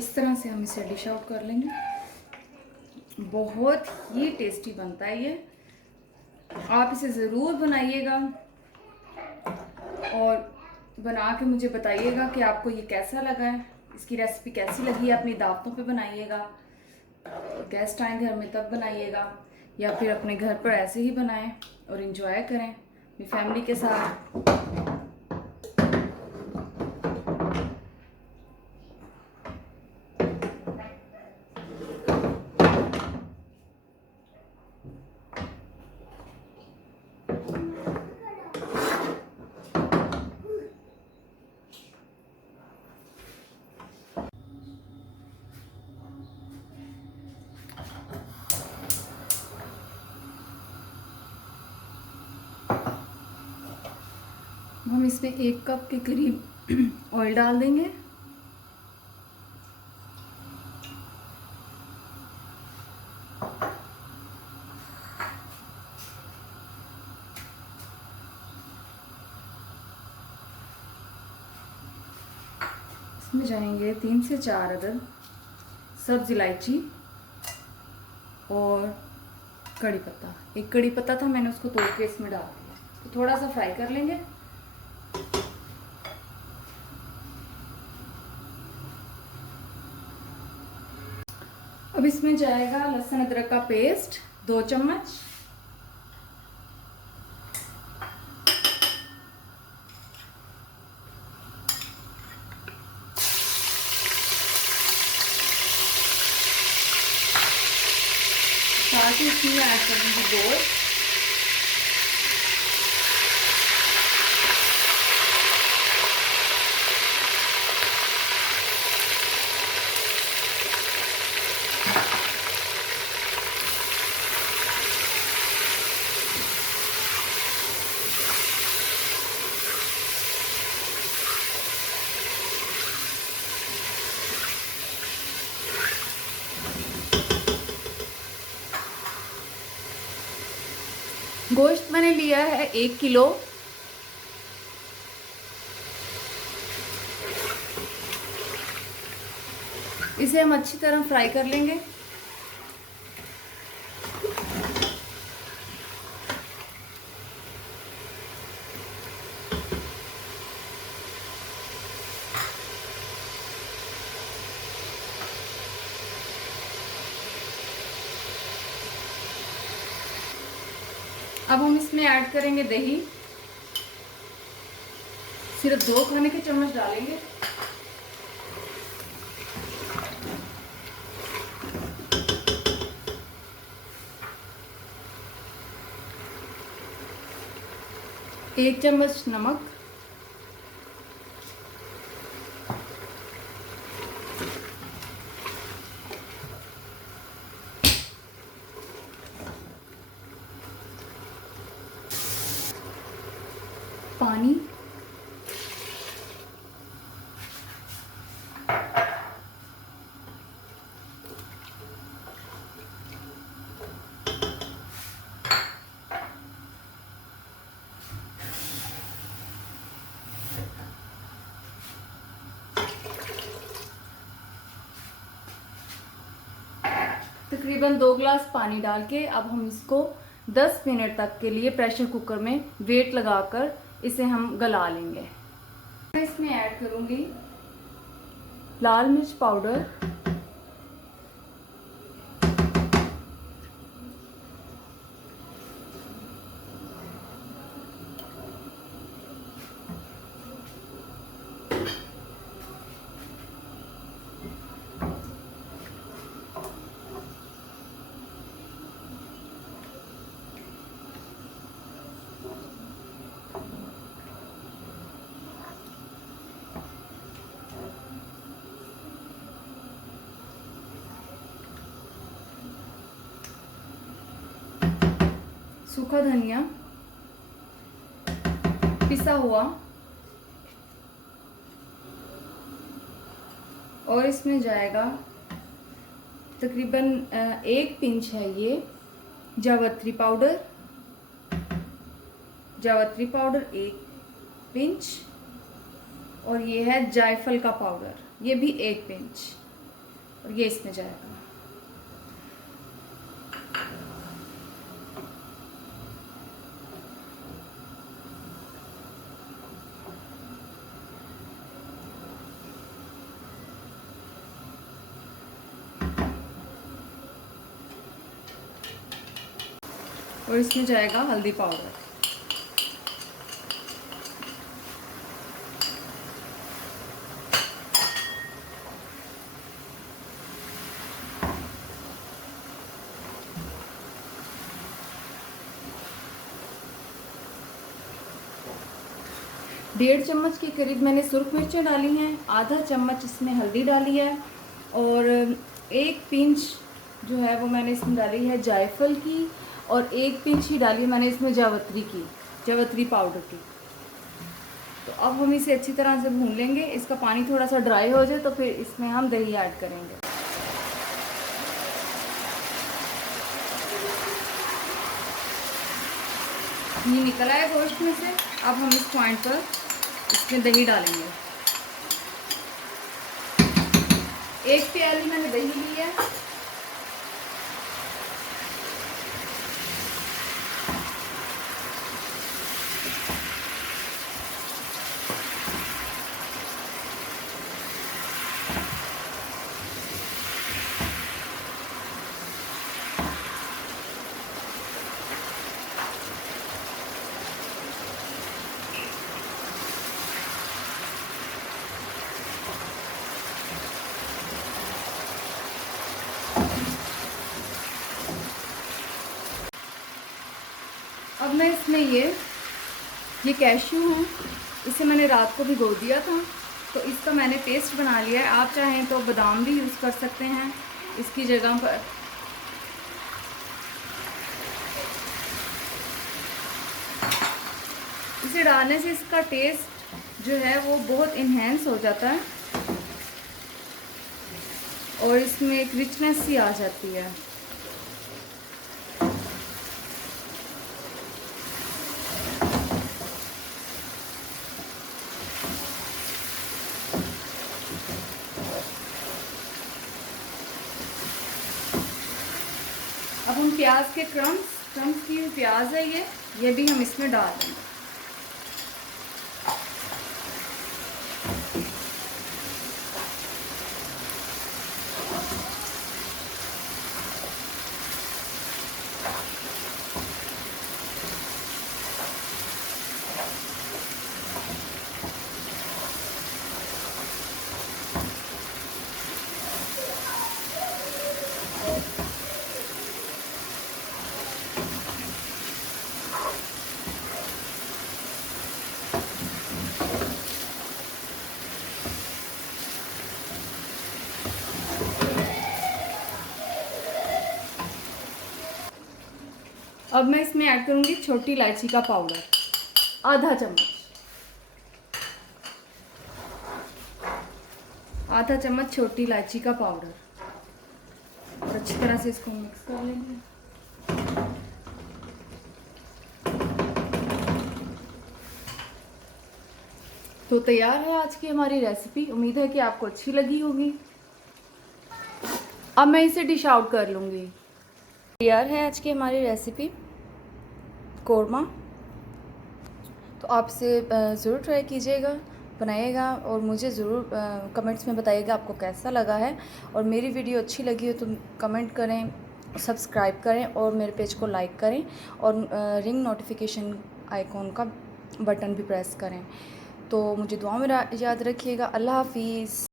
इस तरह से हम इसे डिश आउट कर लेंगे। बहुत ही टेस्टी बनता है ये, आप इसे ज़रूर बनाइएगा और बना के मुझे बताइएगा कि आपको ये कैसा लगा है, इसकी रेसिपी कैसी लगी है। अपनी दावतों पे बनाइएगा, गेस्ट आए घर में तब बनाइएगा, या फिर अपने घर पर ऐसे ही बनाएं और इन्जॉय करें अपनी फैमिली के साथ। हम इसमें 1 कप के करीब ऑयल डाल देंगे। इसमें जाएंगे 3 से 4 अदद सब्ज़ इलायची और कड़ी पत्ता। एक कड़ी पत्ता था, मैंने उसको तोड़ के इसमें डाल दिया। तो थोड़ा सा फ्राई कर लेंगे। अब इसमें जाएगा लहसुन अदरक का पेस्ट 2 चम्मच, साथ ही इसमें ऐड करेंगे गोश्त, गोश्त मैंने लिया है 1 किलो। इसे हम अच्छी तरह फ्राई कर लेंगे। अब हम इसमें ऐड करेंगे दही, सिर्फ 2 खाने के चम्मच डालेंगे। एक चम्मच नमक, पानी, तकरीबन 2 गिलास पानी डाल के अब हम इसको 10 मिनट तक के लिए प्रेशर कुकर में वेट लगाकर इसे हम गला लेंगे। मैं इसमें ऐड करूंगी लाल मिर्च पाउडर, सूखा धनिया पिसा हुआ, और इसमें जाएगा तकरीबन 1 पिंच है ये जावित्री पाउडर, 1 पिंच, और ये है जायफल का पाउडर, ये भी 1 पिंच। और ये इसमें जाएगा। और इसमें जाएगा हल्दी पाउडर। डेढ़ चम्मच के करीब मैंने सुरख मिर्चें डाली हैं, आधा चम्मच इसमें हल्दी डाली है और एक पिंच जो है वो मैंने इसमें डाली है जायफल की और एक पिंच ही डाली है मैंने इसमें जावित्री पाउडर की। तो अब हम इसे अच्छी तरह से भून लेंगे। इसका पानी थोड़ा सा ड्राई हो जाए तो फिर इसमें हम दही ऐड करेंगे। ये निकला है गोश्त में से। अब हम इस पॉइंट पर इसमें दही डालेंगे। 1 प्याली मैंने दही ली है। अब मैं इसमें ये कैश्यू हूँ, इसे मैंने रात को भिगो दिया था तो इसका मैंने पेस्ट बना लिया है। आप चाहें तो बादाम भी यूज़ कर सकते हैं इसकी जगह पर। इसे डालने से इसका टेस्ट जो है वो बहुत इन्हेंस हो जाता है और इसमें एक रिचनेस सी आ जाती है। अब हम प्याज के क्रम्स की प्याज है ये भी हम इसमें डाल देंगे। अब मैं इसमें ऐड करूँगी छोटी इलायची का पाउडर, आधा चम्मच छोटी इलायची का पाउडर। और अच्छी तरह से इसको मिक्स कर लेंगे। तो तैयार है आज की हमारी रेसिपी। उम्मीद है कि आपको अच्छी लगी होगी। अब मैं इसे डिश आउट कर लूँगी। तैयार है आज की हमारी रेसिपी कोरमा। तो आप इसे ज़रूर ट्राई कीजिएगा, बनाइएगा और मुझे ज़रूर कमेंट्स में बताइएगा आपको कैसा लगा है। और मेरी वीडियो अच्छी लगी हो तो कमेंट करें, सब्सक्राइब करें और मेरे पेज को लाइक करें और रिंग नोटिफिकेशन आइकॉन का बटन भी प्रेस करें। तो मुझे दुआ में याद रखिएगा। अल्लाह हाफिज़।